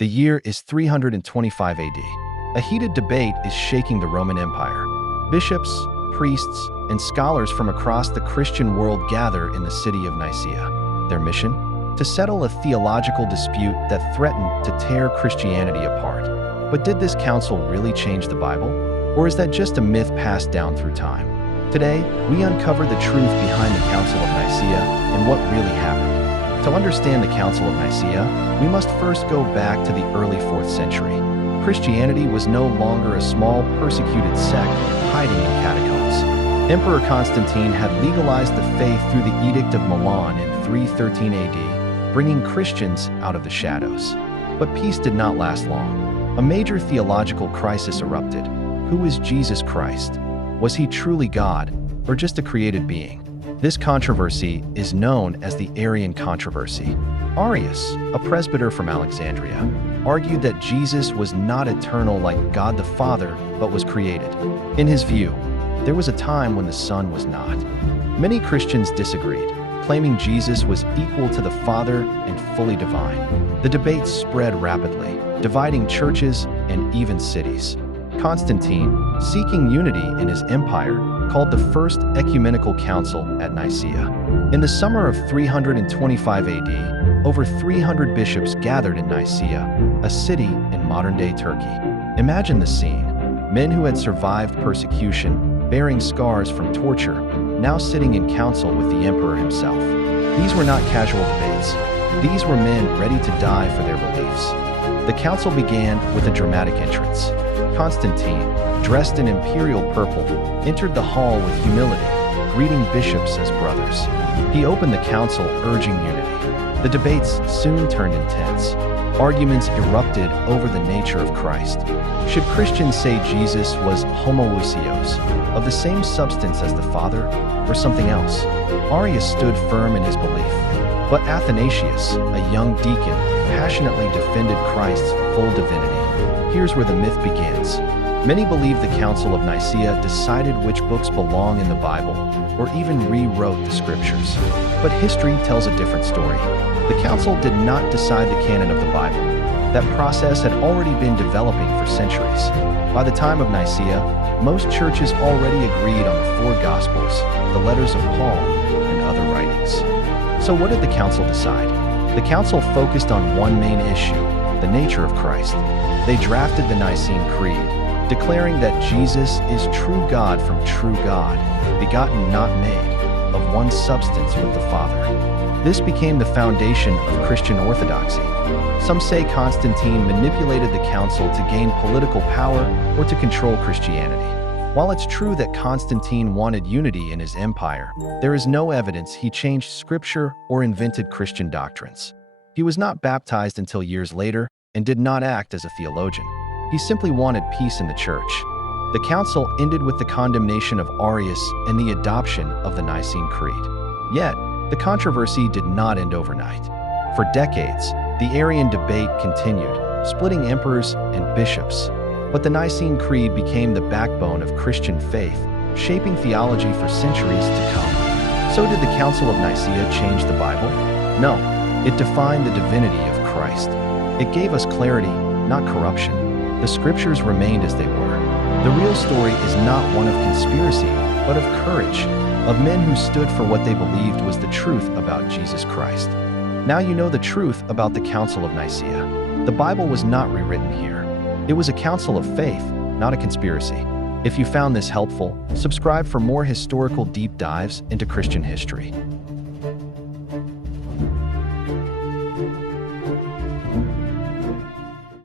The year is 325 AD. A heated debate is shaking the Roman Empire. Bishops, priests, and scholars from across the Christian world gather in the city of Nicaea. Their mission? To settle a theological dispute that threatened to tear Christianity apart. But did this council really change the Bible? Or is that just a myth passed down through time? Today, we uncover the truth behind the Council of Nicaea and what really happened. To understand the Council of Nicaea, we must first go back to the early 4th century. Christianity was no longer a small, persecuted sect hiding in catacombs. Emperor Constantine had legalized the faith through the Edict of Milan in 313 AD, bringing Christians out of the shadows. But peace did not last long. A major theological crisis erupted. Who is Jesus Christ? Was he truly God, or just a created being? This controversy is known as the Arian controversy. Arius, a presbyter from Alexandria, argued that Jesus was not eternal like God the Father, but was created. In his view, there was a time when the Son was not. Many Christians disagreed, claiming Jesus was equal to the Father and fully divine. The debate spread rapidly, dividing churches and even cities. Constantine, seeking unity in his empire, called the First Ecumenical Council at Nicaea. In the summer of 325 AD, over 300 bishops gathered in Nicaea, a city in modern-day Turkey. Imagine the scene. Men who had survived persecution, bearing scars from torture, now sitting in council with the emperor himself. These were not casual debates. These were men ready to die for their beliefs. The council began with a dramatic entrance. Constantine, dressed in imperial purple, entered the hall with humility, greeting bishops as brothers. He opened the council, urging unity. The debates soon turned intense. Arguments erupted over the nature of Christ. Should Christians say Jesus was homoousios, of the same substance as the Father, or something else? Arius stood firm in his belief. But Athanasius, a young deacon, passionately defended Christ's full divinity. Here's where the myth begins. Many believe the Council of Nicaea decided which books belong in the Bible, or even rewrote the scriptures. But history tells a different story. The council did not decide the canon of the Bible. That process had already been developing for centuries. By the time of Nicaea, most churches already agreed on the 4 Gospels, the letters of Paul, and other writings. So what did the council decide? The council focused on one main issue, the nature of Christ. They drafted the Nicene Creed, declaring that Jesus is true God from true God, begotten not made, of one substance with the Father. This became the foundation of Christian orthodoxy. Some say Constantine manipulated the council to gain political power or to control Christianity. While it's true that Constantine wanted unity in his empire, there is no evidence he changed scripture or invented Christian doctrines. He was not baptized until years later and did not act as a theologian. He simply wanted peace in the church. The council ended with the condemnation of Arius and the adoption of the Nicene Creed. Yet, the controversy did not end overnight. For decades, the Arian debate continued, splitting emperors and bishops. But the Nicene Creed became the backbone of Christian faith, shaping theology for centuries to come. So did the Council of Nicaea change the Bible? No, it defined the divinity of Christ. It gave us clarity, not corruption. The scriptures remained as they were. The real story is not one of conspiracy, but of courage, of men who stood for what they believed was the truth about Jesus Christ. Now you know the truth about the Council of Nicaea. The Bible was not rewritten here. It was a council of faith, not a conspiracy. If you found this helpful, subscribe for more historical deep dives into Christian history.